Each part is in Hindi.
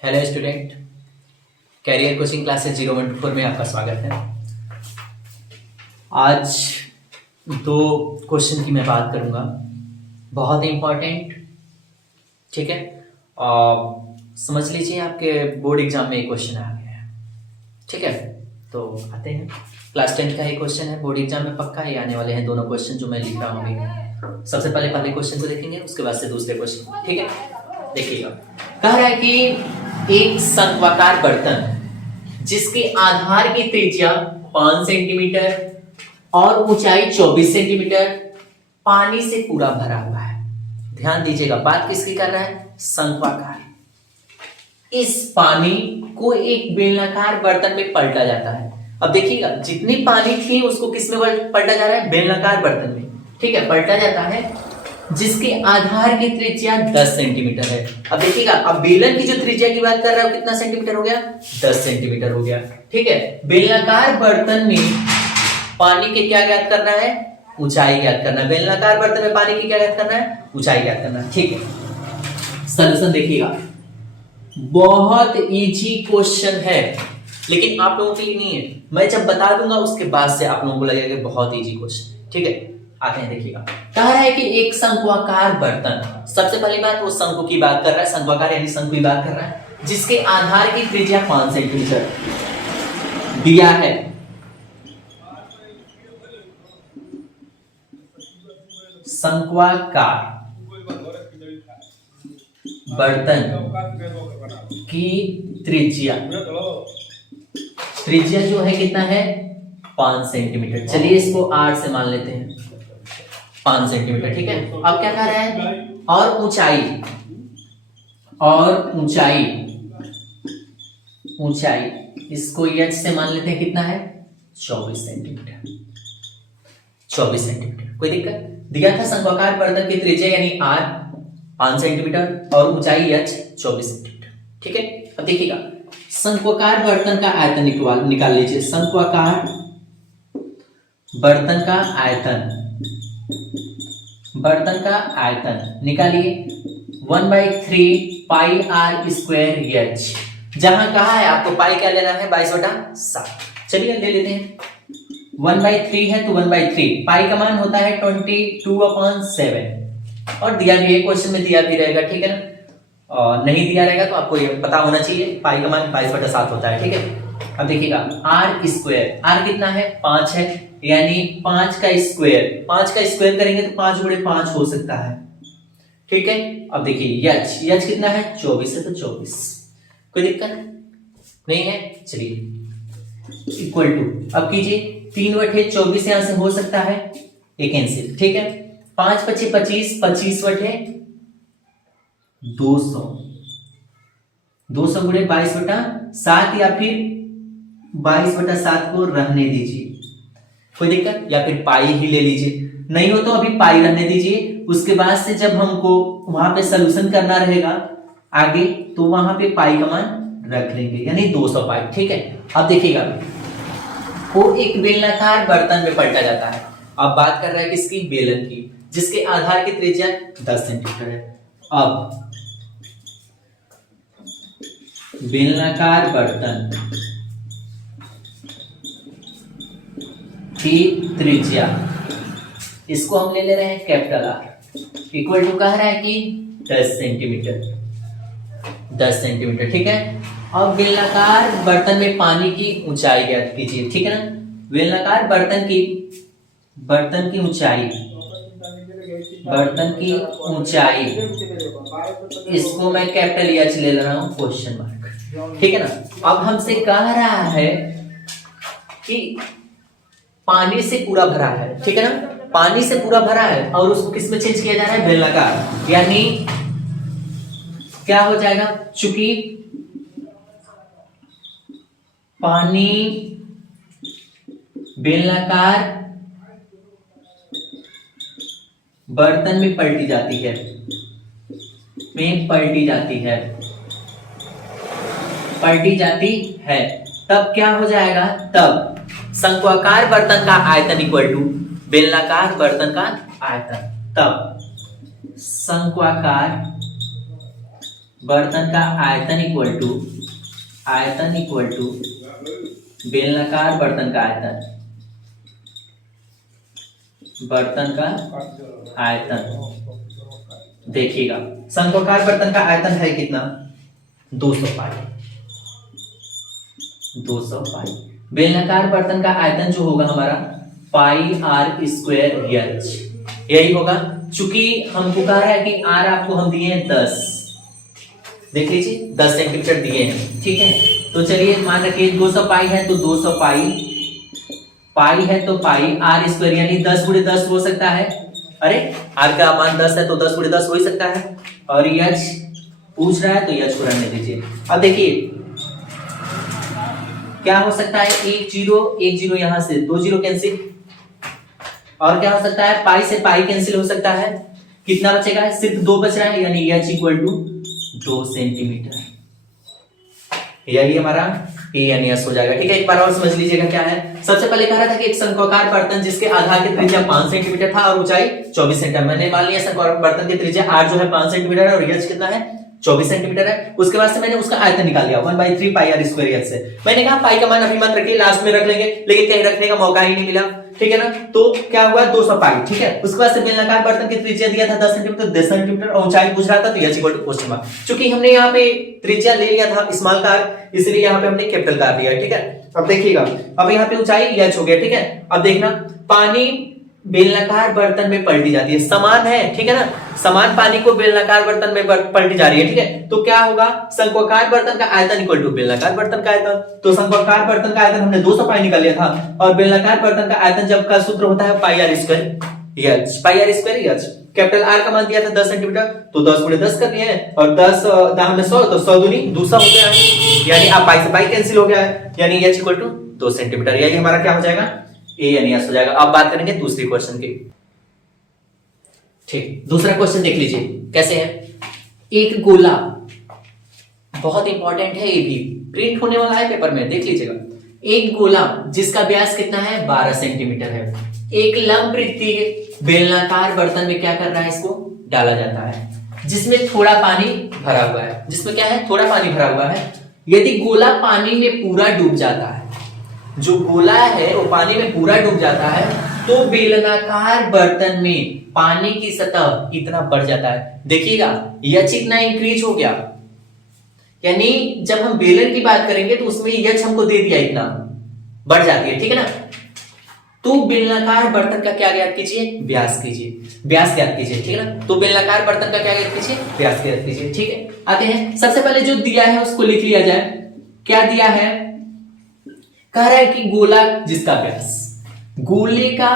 Hello student, career coaching classes 0124 में आपका स्वागत है। आज दो क्वेश्चन की मैं बात करूंगा, बहुत इंपॉर्टेंट। ठीक है, समझ लीजिए आपके बोर्ड एग्जाम में एक क्वेश्चन आ गया है। ठीक है, तो आते हैं। क्लास 10 का एक क्वेश्चन है, बोर्ड एग्जाम में पक्का ही आने वाले हैं दोनों क्वेश्चन जो मैं लिख रहा हूँ अभी। सबसे पहले पहले क्वेश्चन को देखेंगे, उसके बाद से दूसरे क्वेश्चन। ठीक है, देखिएगा। कह रहा है कि एक शंक्वाकार बर्तन जिसके आधार की त्रिज्या 5 सेंटीमीटर और ऊंचाई 24 सेंटीमीटर पानी से पूरा भरा हुआ है। ध्यान दीजिएगा, बात किसकी कर रहा है? शंक्वाकार। इस पानी को एक बेलनाकार बर्तन में पलटा जाता है। अब देखिएगा, जितनी पानी थी उसको किस में पलटा जा रहा है? बेलनाकार बर्तन में। ठीक है, पलटा जाता है जिसके आधार की त्रिज्या 10 सेंटीमीटर है। अब देखिएगा, अब बेलन की जो त्रिज्या की बात कर रहा है कितना सेंटीमीटर हो गया? 10 सेंटीमीटर हो गया। ठीक है, बेलनाकार बर्तन में पानी के क्या ज्ञात करना है? ऊंचाई ज्ञात करना है। बेलनाकार बर्तन में पानी की क्या ज्ञात करना है? ऊंचाई ज्ञात करना है। ठीक है, सॉल्यूशन देखिएगा, बहुत इजी क्वेश्चन है, लेकिन आप लोगों के लिए नहीं है। मैं जब बता दूंगा उसके बाद से आप लोगों को लगेगा कि बहुत इजी क्वेश्चन। ठीक है, आते हैं। देखिएगा, कह रहा है कि एक शंक्वाकार बर्तन, सबसे पहली बात वो शंकु की बात कर रहा है, शंक्वाकार यानी शंकु की बात कर रहा है, जिसके आधार की त्रिज्या 5 सेंटीमीटर दिया है। शंक्वाकार बर्तन की त्रिज्या जो है कितना है? 5 सेंटीमीटर। चलिए इसको r से मान लेते हैं, 5 सेंटीमीटर। ठीक है, अब क्या कह रहा है? और ऊंचाई इसको h से मान लेते हैं, कितना है? 24 सेंटीमीटर। 24 सेंटीमीटर, कोई दिक्कत? दिया था शंक्वाकार बर्तन की त्रिज्या यानी r 5 सेंटीमीटर और ऊंचाई h 24 सेंटीमीटर। ठीक है, अब देखिएगा, शंक्वाकार बर्तन का आयतन निकाल लीजिए। शंक्वाकार बर्तन का आयतन निकालिए। 1/3 पाई r स्क्वायर h, जहां कहा है आपको पाई क्या लेना है? 22/7। चलिए ले लेते हैं। 1/3 है तो 1/3 पाई का मान होता है 22/7 और दिया भी है, क्वेश्चन में दिया भी रहेगा। ठीक है ना, नहीं दिया रहेगा तो आपको ये पता होना चाहिए, पाई का मान 22/7 होता है। ठीक है, अब देखिएगा, r स्क्वायर, r कितना है? 5 है, यानी 5 का स्क्वायर करेंगे तो 5 गुणे 5 हो सकता है। ठीक है, अब देखिए h कितना है? 24 है तो 24, कोई दिक्कत नहीं है। चलिए इक्वल टू, अब कीजिए 3/24 यहां से हो सकता है, ये कैंसिल। ठीक है, 5 × 25, 25/200, 200 गुणे 22/7 या फिर 22/7 को रहने दीजिए, कोई दिक्कत? या फिर पाई ही ले लीजिए, नहीं हो तो अभी पाई रहने दीजिए। उसके बाद से जब हमको वहां पे सॉल्यूशन करना रहेगा आगे, तो वहां पे पाई का मान रख लेंगे, यानी 200 पाई। ठीक है, अब देखिएगा, वो एक बेलनाकार बर्तन में पलटा जाता है। अब बात कर रहा है किसकी? बेलन की, जिसके आधार की त्रिज्या 10 सेंटीमीटर है। अब बेलनाकार बर्तन की त्रिज्या, इसको हम ले रहे हैं कैपिटल R, इक्वल टू कह रहा है कि 10 सेंटीमीटर। 10 सेंटीमीटर, ठीक है। अब बेलनाकार बर्तन में पानी की ऊंचाई ज्ञात कीजिए। ठीक है ना, बेलनाकार बर्तन की ऊंचाई, इसको मैं कैपिटल H ले रहा हूं, क्वेश्चन मार्क। ठीक है ना, अब हमसे कह रहा है कि पानी से पूरा भरा है। ठीक है ना, पानी से पूरा भरा है और उसको किस में चेंज किया जा रहा है? बेलनाकार, यानी क्या हो जाएगा? चूंकि पानी बेलनाकार बर्तन में पलटी जाती है, तब क्या हो जाएगा? तब शंक्वाकार बर्तन का आयतन इक्वल टू बेलनाकार बर्तन का आयतन, तब शंक्वाकार बर्तन का आयतन इक्वल टू बेलनाकार बर्तन का आयतन। देखिएगा, शंक्वाकार बर्तन का आयतन है कितना? 200 पाई। बेलनाकार बर्तन का आयतन जो होगा हमारा पाई आर स्क्वायर एच, यही होगा। चूंकि हमको कहा है कि आर आपको हम दिए हैं 10, देख लीजिए 10 सेंटीमीटर दिए हैं, ठीक है। तो चलिए मान रखिए 200 पाई है तो 200 पाई है तो पाई आर स्क्वायर यानी 10 गुणे 10 हो सकता है। अरे आर का मान 10 है तो 10 गुणे 10 हो ही सकता है। और एच पूछ रहा है तो एच को रहने दीजिए। अब देखिए क्या हो सकता है, 1 0 यहां से 2 0 कैंसिल, और क्या हो सकता है, पाई से पाई कैंसिल हो सकता है। कितना बचेगा? सिर्फ 2 बच रहा है, यानी एच इक्वल टू 2 सेंटीमीटर। यही हमारा ए यानी एस हो जाएगा, ठीक है। एक बार और समझ लीजिएगा क्या है। सबसे पहले कह रहा था कि एक शंक्वाकार बर्तन जिसके आधार की त्रिज्या 5 सेंटीमीटर था और ऊंचाई 24 सेंटीमीटर, मैंने मान लिया शंक्वाकार बर्तन की त्रिज्या आर जो है 5 सेंटीमीटर है और एच कितना है 24 सेंटीमीटर है। उसके बाद से मैंने उसका आयतन निकाल लिया 1/3 पाई आर स्क्वायर एच से। मैंने कहा पाई का मान अभी मत रखिए, लास्ट में रख लेंगे, लेकिन कहीं रखने का मौका ही नहीं मिला, ठीक है ना। तो क्या हुआ 200 पाई, ठीक है। उसके बाद से बेलनाकार बर्तन की त्रिज्या दिया था 10 सेंटीमीटर, 10 सेंटीमीटर और ऊंचाई पूछ रहा था तो H equal to question mark. चूंकि हमने यहाँ पे त्रिज्या ले लिया था स्मॉल कार, इसलिए यहाँ पे हमने कैपिटल कार लिया है, ठीक है। अब देखिएगा, अब यहाँ पे ऊंचाई एच हो गया, ठीक है। अब देखना, पानी बेलनाकार बर्तन में पलटी जाती है, समान है, ठीक है ना। समान पानी को बेलनाकार बर्तन में पलटी जा रही है, ठीक है। तो क्या होगा, शंक्वाकार बर्तन का आयतन इक्वल टू बेलनाकार बर्तन का आयतन। तो शंक्वाकार बर्तन का आयतन हमने 200 पाई निकाल लिया था, और बेलनाकार बर्तन का आयतन जब का सूत्र होता है pi are square H, pi are square H. Capital R का मान दिया था 10 सेंटीमीटर, तो 10 गुणे 10 कर लिए हैं, और 10 दाम में 100 तो 100 दूनी 200 हो गया है, यानी आप पाई से पाई कैंसिल हो गया है, यानी एच इक्वल टू 2 सेंटीमीटर। यही हमारा क्या हो जाएगा, ए यानी एस हो जाएगा। अब बात करेंगे दूसरी क्वेश्चन की, ठीक। दूसरा क्वेश्चन देख लीजिए कैसे है। एक गोला, बहुत इंपॉर्टेंट है, ये भी प्रिंट होने वाला है पेपर में, देख लीजिएगा। एक गोला जिसका व्यास कितना है 12 सेंटीमीटर है, एक लंब वृत्तीय बेलनाकार बर्तन में क्या कर रहा है, इसको डाला जाता है, जिसमें थोड़ा पानी भरा हुआ है। जिसमें क्या है, थोड़ा पानी भरा हुआ है। यदि गोला पानी में पूरा डूब जाता है, जो गोला है वो पानी में पूरा डूब जाता है, तो बेलनाकार बर्तन में पानी की सतह इतना बढ़ जाता है। देखिएगा यच इतना इंक्रीज हो गया, यानी जब हम बेलन की बात करेंगे तो उसमें यच हमको दे दिया, इतना बढ़ जाती है, ठीक है ना। तो बेलनाकार बर्तन का क्या ज्ञात कीजिए, व्यास कीजिए, व्यास ज्ञात कीजिए, ठीक है ना। तो बेलनाकार बर्तन का क्या ज्ञात कीजिए, व्यास ज्ञात कीजिए, ठीक है। आते हैं, सबसे पहले जो दिया है उसको लिख लिया जाए। क्या दिया है, कह रहा है कि गोला जिसका व्यास, गोले का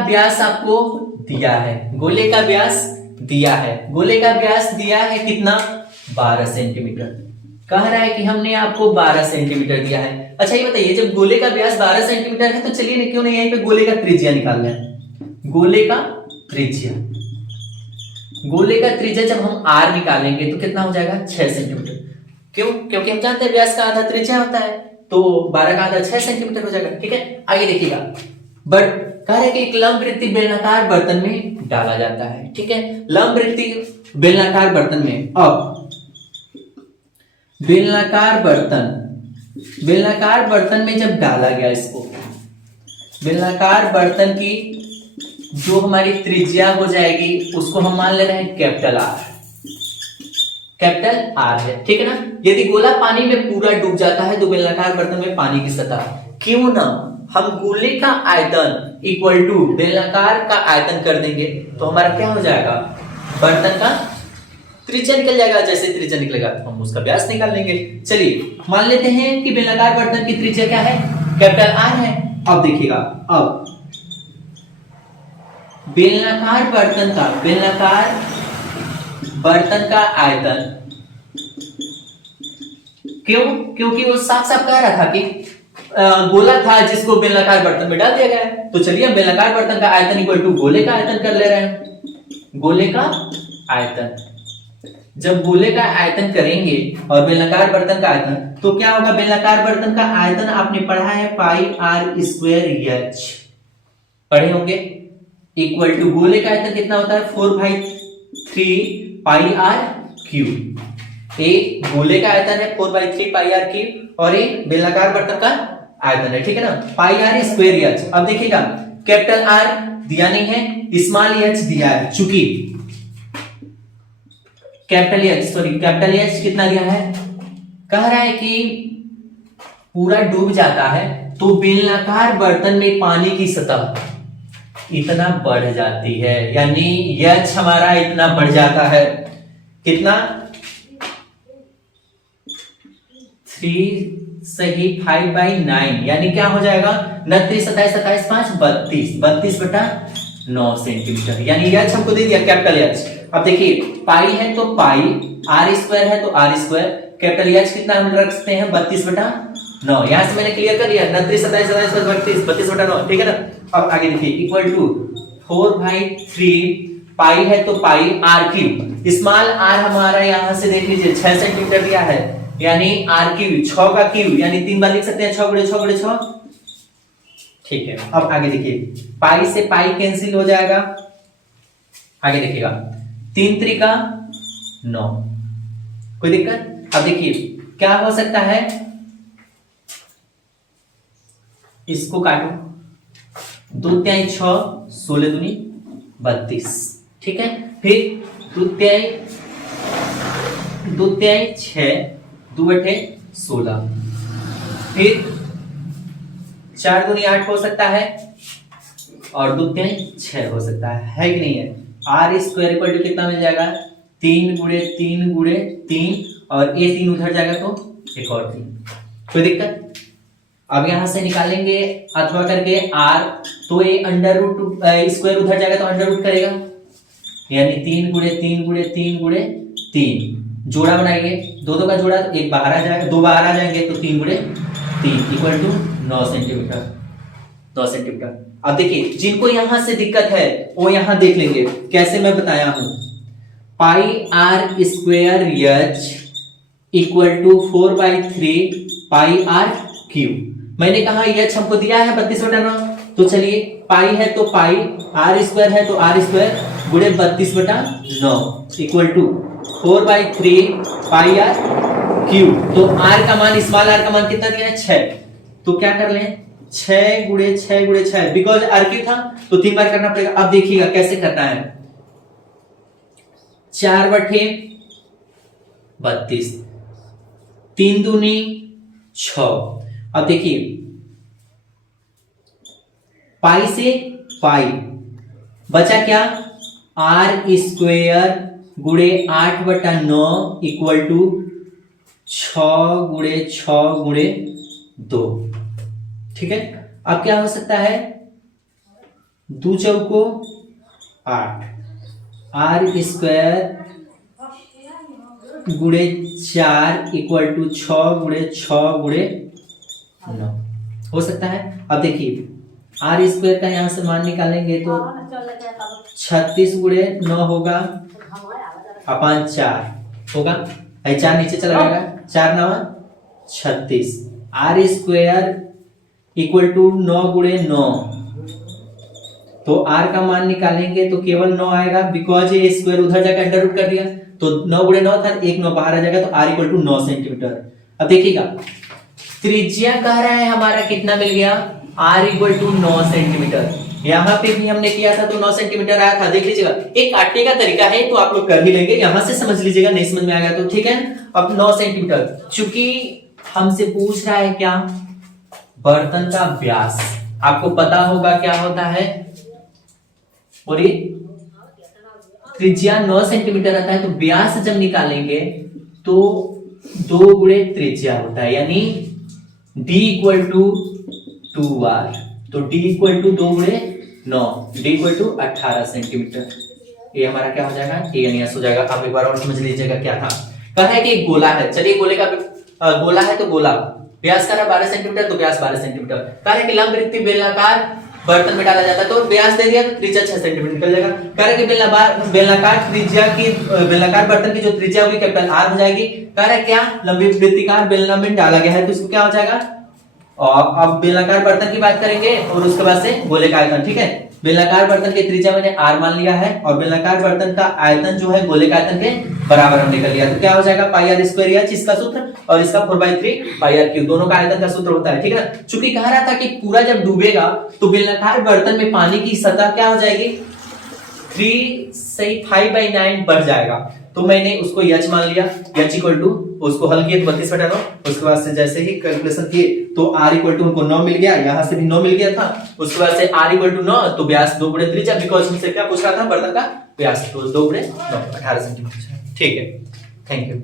व्यास आपको दिया है, गोले का व्यास दिया है, गोले का व्यास दिया है कितना 12 सेंटीमीटर। कह रहा है कि हमने आपको 12 सेंटीमीटर दिया है। अच्छा ये बताइए, जब गोले का व्यास 12 सेंटीमीटर है तो चलिए क्यों नहीं यहीं पे गोले का त्रिज्या निकाल लें। गोले का त्रिज्या जब हम r निकालेंगे तो कितना हो जाएगा 6 सेंटीमीटर। क्यों, क्योंकि हम जानते हैं व्यास का आधा त्रिज्या होता है, तो 12 का आधा 6 सेंटीमीटर हो जाएगा, ठीक है। आगे देखिएगा, बट कह रहे कि एक लंब वृत्तीय बेलनाकार बर्तन में डाला जाता है, ठीक है। लंब वृत्तीय बेलनाकार बर्तन में, अब बेलनाकार बर्तन में जब डाला गया इसको, बेलनाकार बर्तन की जो हमारी त्रिज्या हो जाएगी उसको हम मान ले रहे हैं कैपिटल आर है, ठीक है ना। यदि गोला पानी में पूरा डूब जाता है तो बेलनाकार बर्तन में पानी की सतह, क्यों ना हम गोले का आयतन इक्वल टू बेलनाकार का आयतन कर देंगे, तो हमारा क्या हो जाएगा, बर्तन का त्रिज्या निकल जाएगा। जैसे त्रिज्या निकलेगा तो हम उसका व्यास निकाल लेंगे। चलिए मान लेते हैं कि बेलनाकार बर्तन की त्रिज्या क्या है, कैपिटल आर है। अब देखिएगा, अब बेलनाकार बर्तन का आयतन, क्यों, क्योंकि वो साफ साफ कह रहा था कि गोला था जिसको बेलनाकार बर्तन में डाल दिया गया है। तो चलिए हम बेलनाकार बर्तन का आयतन इक्वल टू गोले का आयतन कर ले रहे हैं। गोले का आयतन, जब गोले का आयतन करेंगे और बेलनाकार बर्तन का आयतन, तो क्या होगा, बेलनाकार बर्तन का आयतन आपने पढ़ा है पाई आर स्क्वायर एच, पढ़े होंगे, इक्वल टू गोले का आयतन कितना होता है 4/3 पाई आर क्यूब। ए गोले का आयतन है 4/3 पाई आर क्यूब और ए बेलनाकार बर्तन का आयतन है, ठीक है ना। पाई आर स्क्वायर एच। अब देखिएगा कैपिटल आर दिया नहीं है, स्मॉल एच दिया है, चूंकि कैपिटल एच कितना दिया है, कह रहा है कि पूरा डूब जाता है तो बेलनाकार बर्तन में पानी की सतह इतना बढ़ जाती है, यानी एच हमारा इतना बढ़ जाता है, कितना 3 सही 5/9, यानी क्या हो जाएगा 29 27 27 5 32/9 सेंटीमीटर, यानी एच हमको दे दिया कैपिटल एच। अब देखिए पाई है तो पाई, आर स्क्वायर है तो आर स्क्वायर, कैपिटल एच कितना हम रख सकते हैं 32/9। यहां से मैंने क्लियर कर लिया 29 27 27 32/9, ठीक है ना। अब आगे देखिए इक्वल टू 4/3 पाई है तो पाई आर क्यूब, स्मॉल आर हमारा यहां से देख लीजिए 6 सेंटीमीटर दिया है, यानी आर क्यूब 6 का क्यूब, यानी 3 बार लिख सकते हैं 6 × 6 × 6, ठीक है। अब आगे देखिए पाई से पाई कैंसिल हो जाएगा, आगे देखिएगा 3 त्रिका 9, कोई दिक्कत। अब देखिए क्या हो सकता है, इसको काटो, 2 तिहाई 6 16 दूनी 32, ठीक है। फिर 2 तिहाई 6 2 बटे 16, फिर 4 दूनी 8 हो सकता है और 2 तिहाई 6 हो सकता है कि नहीं है। आर स्क्वायर इक्वल टू कितना मिल जाएगा 3 × 3 × 3 और ये 3 उधर जाएगा तो एक और 3, कोई दिक्कत। अब यहां से निकालेंगे अथवा करके आर, तो ये अंडर रूट स्क्वायर उधर जाएगा तो अंडर रूट करेगा, यानी 3 × 3 × 3 × 3 जोड़ा बनाएंगे, 2 का जोड़ा तो 1 बाहर आ जाएगा, 2 बाहर आ जाएंगे तो 3 × 3 इक्वल टू 9 सेंटीमीटर, 9 सेंटीमीटर। अब देखिए जिनको यहां से दिक्कत है वो यहां देख लेंगे कैसे मैं बताया हूं। Pi are square h equal to 4/3 pi are cube. मैंने कहा एच हमको दिया है 32/9, तो चलिए पाई है तो पाई, आर स्क्वायर है तो आर स्क्वायर गुणे 32/9 equal to 4/3 pi are cube. तो आर का मान, स्मॉल आर का मान कितना दिया है 6, तो क्या कर लें 6 × 6 × 6, बिकॉज आर क्यूब था तो 3 बार करना पड़ेगा। अब देखिएगा कैसे करना है, 4/32, 3 दूनी 6। अब देखिए पाई से पाई बचा क्या, आर स्क्वायर गुणे 8/9 इक्वल टू 6 × 6 × 2, ठीक है। अब क्या हो सकता है 2 चौको 8, आर स्क्वायर गुणे 4 इक्वल टू 6 × 6 × 9 हो सकता है। अब देखिए आर स्क्वायर का यहां से मान निकालेंगे तो 36 × 9 होगा अपन 4 होगा, 4 नीचे चला जाएगा, 4 9 36, आर स्क्वायर इक्वल टू 9 × 9, तो आर का मान निकालेंगे तो केवल 9 आएगा, बिकॉज ये स्क्वायर उधर जाकर अंडर रूट कर दिया, तो 9 × 9 था, 1 9 बाहर आ जाएगा, तो आर इक्वल टू 9 सेंटीमीटर। अब देखिएगा त्रिज्या कह रहा है हमारा कितना मिल गया, आर इक्वल टू 9 सेंटीमीटर। यहाँ पे भी हमने किया था तो 9 सेंटीमीटर आया था, देख लीजिएगा। एक काटने का तरीका है तो आप लोग कर ही लेंगे, यहां से समझ लीजिएगा, नहीं समझ में आएगा तो ठीक है। अब 9 सेंटीमीटर, चूंकि हमसे पूछ रहा है क्या, बर्तन का व्यास, आपको पता होगा क्या होता है, और ये त्रिज्या 9 सेंटीमीटर आता है, तो व्यास जब निकालेंगे तो 2 × त्रिज्या होता है, यानी d इक्वल टू 2r, तो d equal to 2 × 9, d equal to 18 centimetre. ये हमारा क्या हो जाएगा, ये यानी हो जाएगा। आप एक बार और समझ लीजिएगा क्या था, कहा है कि गोला है, चलिए गोले का गोला है तो गोला व्यास का 12 सेंटीमीटर, तो व्यास 12 सेंटीमीटर। कहा है कि लंब वृत्तीय बेलनाकार बर्तन में डाला जाता है, तो व्यास दे दिया तो त्रिज्या 6 सेंटीमीटर निकल जाएगा। कह रहा है कि बेलनाकार त्रिज्या की, बेलनाकार बर्तन की जो त्रिज्या होगी कैपिटल आर हो जाएगी। कह रहा है क्या, लंबी वृत्तिकार बेलना में डाला गया है तो इसको क्या हो जाएगा, और अब बेलनाकार बर्तन की बात करेंगे और उसके बाद से गोले का आयतन, ठीक है। बेलनाकार बर्तन की त्रिज्या मैंने r मान लिया है और बेलनाकार बर्तन का आयतन जो है गोले का आयतन के बराबर हमने कर लिया। तो क्या हो जाएगा पाई आर स्क्वायर एच इसका सूत्र और इसका 4/3 पाई आर क्यूब, दोनों का आयतन का सूत्र होता है, ठीक है ना। चूंकि कह रहा था कि पूरा जब डूबेगा तो बेलनाकार बर्तन में पानी की सतह क्या हो जाएगी 3 से 5/9 बढ़ जाएगा। तो मैंने उसको h मान लिया, h इक्वल टू उसको हल किया 32/9, उसके बाद से जैसे ही कैलकुलेशन किए तो r इक्वल टू उनको 9 मिल गया, यहां से भी 9 मिल गया था। उसके बाद से r इक्वल टू 9 तो व्यास 2 गुणे त्रिज्या, बिकॉज़ हमसे क्या पूछ रहा था बर्तन का व्यास, तो 2 गुणे 9 18 सेंटीमीटर। ठीक है, थैंक यू।